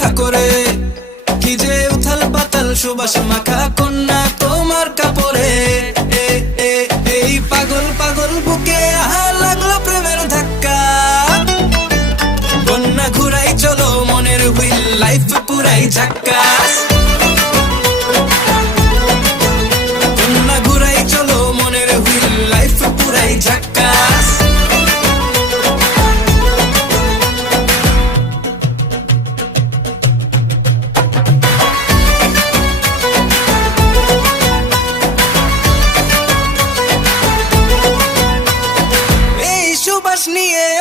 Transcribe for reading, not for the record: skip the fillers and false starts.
থাকো রে। কি যে উথাল পাতাল সুবাস মাখা কন্যা তোমার কাপড়ে। এই পাগল পাগল বুকে আহা লাগলো প্রেমের ধাক্কা। কন্যা ঘুরাই চলো মনের হুইল, লাইফ পুরাই ঝাক্কাস।